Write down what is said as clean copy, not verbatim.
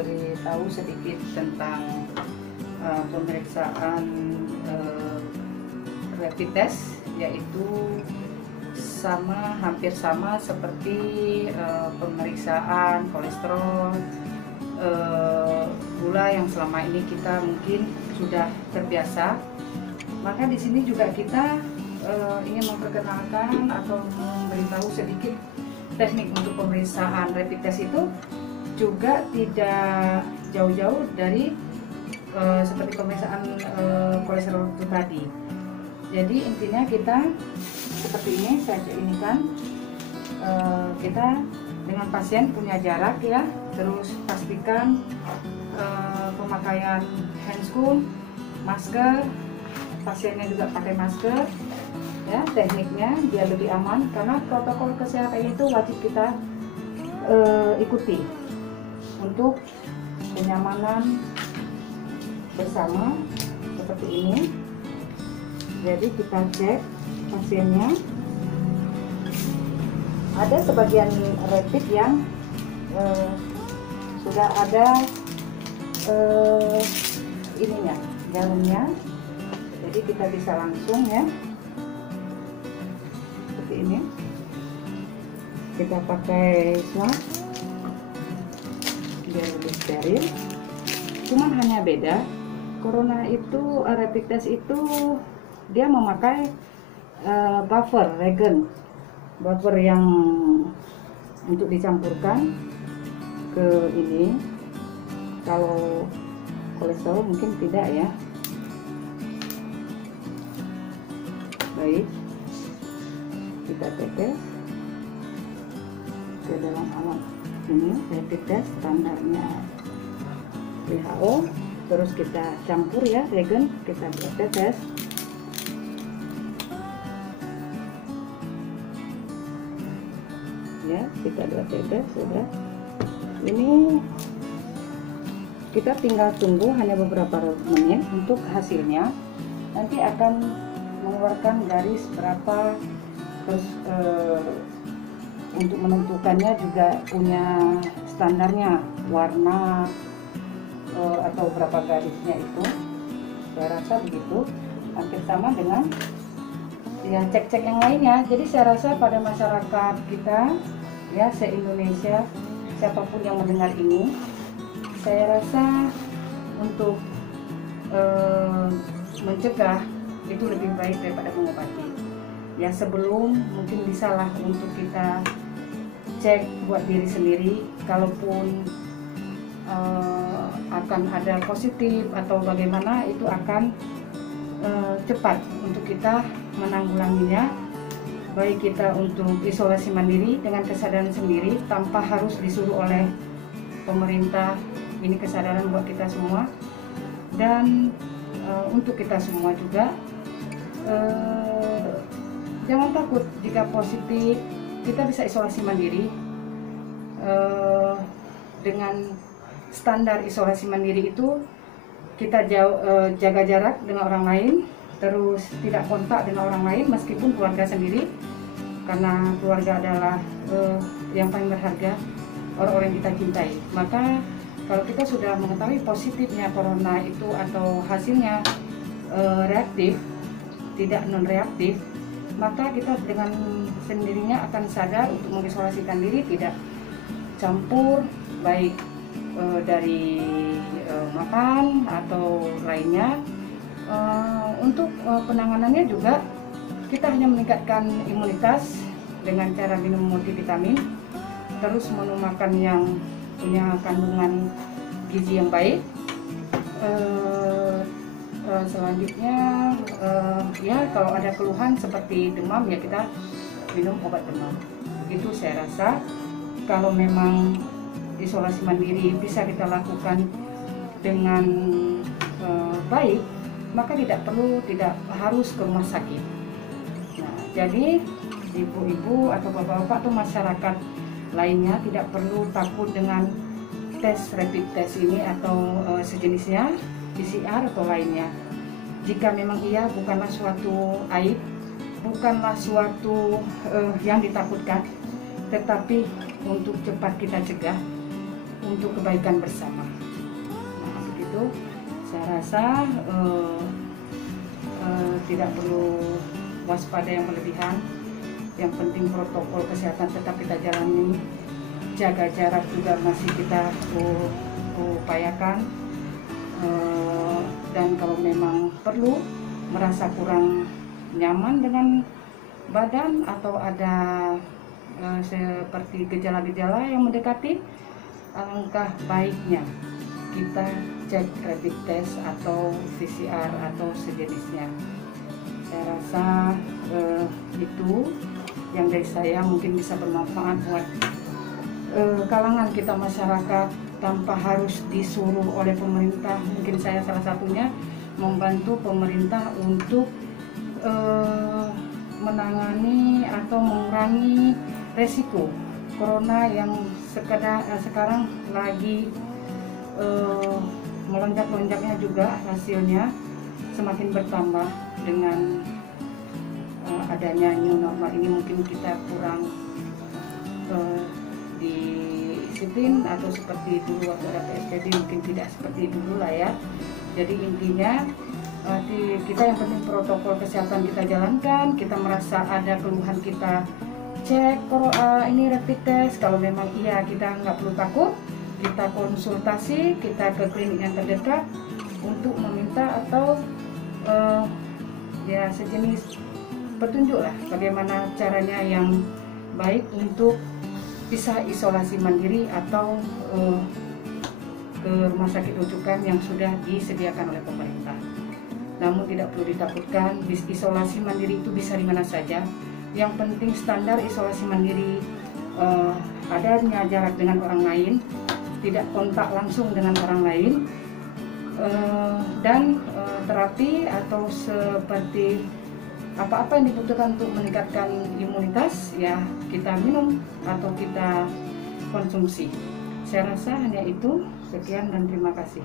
beritahu sedikit tentang pemeriksaan rapid test, yaitu hampir sama seperti pemeriksaan kolesterol, gula yang selama ini kita mungkin sudah terbiasa. Maka di sini juga kita ingin memperkenalkan atau memberitahu sedikit teknik untuk pemeriksaan rapid test itu juga tidak jauh-jauh dari seperti pemeriksaan kolesterol itu tadi. Jadi intinya kita seperti ini, saya ini kan kita dengan pasien punya jarak ya, terus pastikan pemakaian handscoon, masker, pasiennya juga pakai masker ya. Tekniknya biar lebih aman, karena protokol kesehatan itu wajib kita ikuti untuk kenyamanan bersama seperti ini. Jadi kita cek pasiennya. Ada sebagian rapid yang sudah ada ininya, jarumnya, jadi kita bisa langsung ya seperti ini. Kita pakai swab biar lebih steril. Cuman hanya beda, corona itu rapid test itu dia memakai buffer reagen, buffer yang untuk dicampurkan ke ini. Kalau kolesterol mungkin tidak ya. Baik, kita tetes ke dalam alat ini rapid test standarnya WHO. Terus kita campur ya reagen, kita tetes. Ya, kita dua tetes sudah. Ini kita tinggal tunggu hanya beberapa menit untuk hasilnya. Nanti akan mengeluarkan garis berapa, terus untuk menentukannya juga punya standarnya, warna atau berapa garisnya itu. Saya rasa begitu, hampir sama dengan ya cek-cek yang lainnya. Jadi saya rasa pada masyarakat kita ya se-Indonesia, siapapun yang mendengar ini, saya rasa untuk mencegah itu lebih baik daripada mengobati. Ya sebelum mungkin bisalah untuk kita cek buat diri sendiri, kalaupun akan ada positif atau bagaimana, itu akan cepat untuk kita menanggulanginya. Baik kita untuk isolasi mandiri dengan kesadaran sendiri tanpa harus disuruh oleh pemerintah. Ini kesadaran buat kita semua, dan untuk kita semua juga jangan takut jika positif. Kita bisa isolasi mandiri dengan standar isolasi mandiri itu kita jaga jarak dengan orang lain, terus tidak kontak dengan orang lain meskipun keluarga sendiri, karena keluarga adalah yang paling berharga, orang-orang yang kita cintai. Maka kalau kita sudah mengetahui positifnya corona itu atau hasilnya reaktif, tidak non-reaktif, maka kita dengan sendirinya akan sadar untuk mengisolasikan diri, tidak campur baik dari makan atau lainnya. Untuk penanganannya juga kita hanya meningkatkan imunitas dengan cara minum multivitamin, terus menu makan yang punya kandungan gizi yang baik. Selanjutnya ya kalau ada keluhan seperti demam, ya kita minum obat demam. Itu saya rasa kalau memang isolasi mandiri bisa kita lakukan dengan baik, maka tidak harus ke rumah sakit. Nah, jadi ibu-ibu atau bapak-bapak atau masyarakat lainnya tidak perlu takut dengan tes rapid test ini atau sejenisnya, PCR atau lainnya. Jika memang iya, bukanlah suatu aib, bukanlah suatu yang ditakutkan, tetapi untuk cepat kita cegah untuk kebaikan bersama. rasa tidak perlu waspada yang berlebihan. Yang penting protokol kesehatan tetap kita jalani, jaga jarak juga masih kita upayakan, dan kalau memang perlu merasa kurang nyaman dengan badan atau ada seperti gejala-gejala yang mendekati, alangkah baiknya kita cek rapid test atau PCR atau sejenisnya. Saya rasa itu yang dari saya mungkin bisa bermanfaat buat kalangan kita masyarakat tanpa harus disuruh oleh pemerintah. Mungkin saya salah satunya membantu pemerintah untuk menangani atau mengurangi resiko corona yang sekarang lagi melonjak-lonjaknya juga, hasilnya semakin bertambah dengan adanya new normal ini. Mungkin kita kurang disiplin atau seperti dulu waktu ada PSBB, mungkin tidak seperti dulu lah ya. Jadi intinya kita yang penting protokol kesehatan kita jalankan. Kita merasa ada keluhan kita cek ini rapid test. Kalau memang iya, kita nggak perlu takut, kita konsultasi, kita ke klinik yang terdekat untuk meminta atau ya sejenis petunjuk lah bagaimana caranya yang baik untuk bisa isolasi mandiri atau ke rumah sakit rujukan yang sudah disediakan oleh pemerintah. Namun tidak perlu ditakutkan, isolasi mandiri itu bisa di mana saja. Yang penting standar isolasi mandiri adanya jarak dengan orang lain, tidak kontak langsung dengan orang lain, dan terapi atau seperti apa-apa yang dibutuhkan untuk meningkatkan imunitas, ya kita minum atau kita konsumsi. Saya rasa hanya itu. Sekian dan terima kasih.